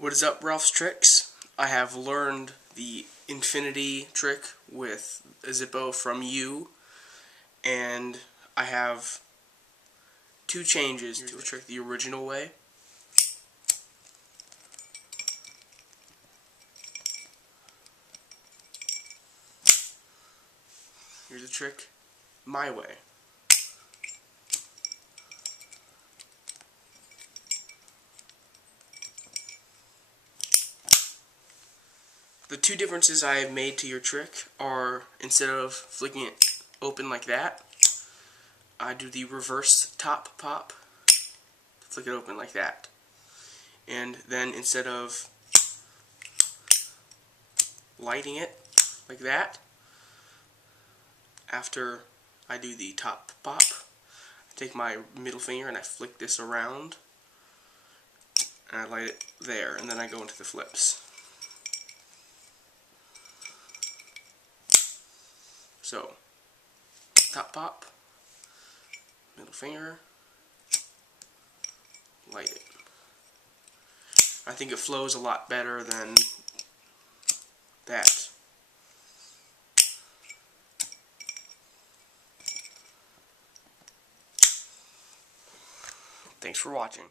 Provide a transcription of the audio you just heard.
What is up, Ralph's Tricks? I have learned the infinity trick with a zippo from you, and I have two changes to the trick the original way. Here's the trick my way. The two differences I have made to your trick are, instead of flicking it open like that, I do the reverse top pop to flick it open like that. And then instead of lighting it like that, after I do the top pop, I take my middle finger and I flick this around and I light it there, and then I go into the flips. So, top pop, middle finger, light it. I think it flows a lot better than that. Thanks for watching.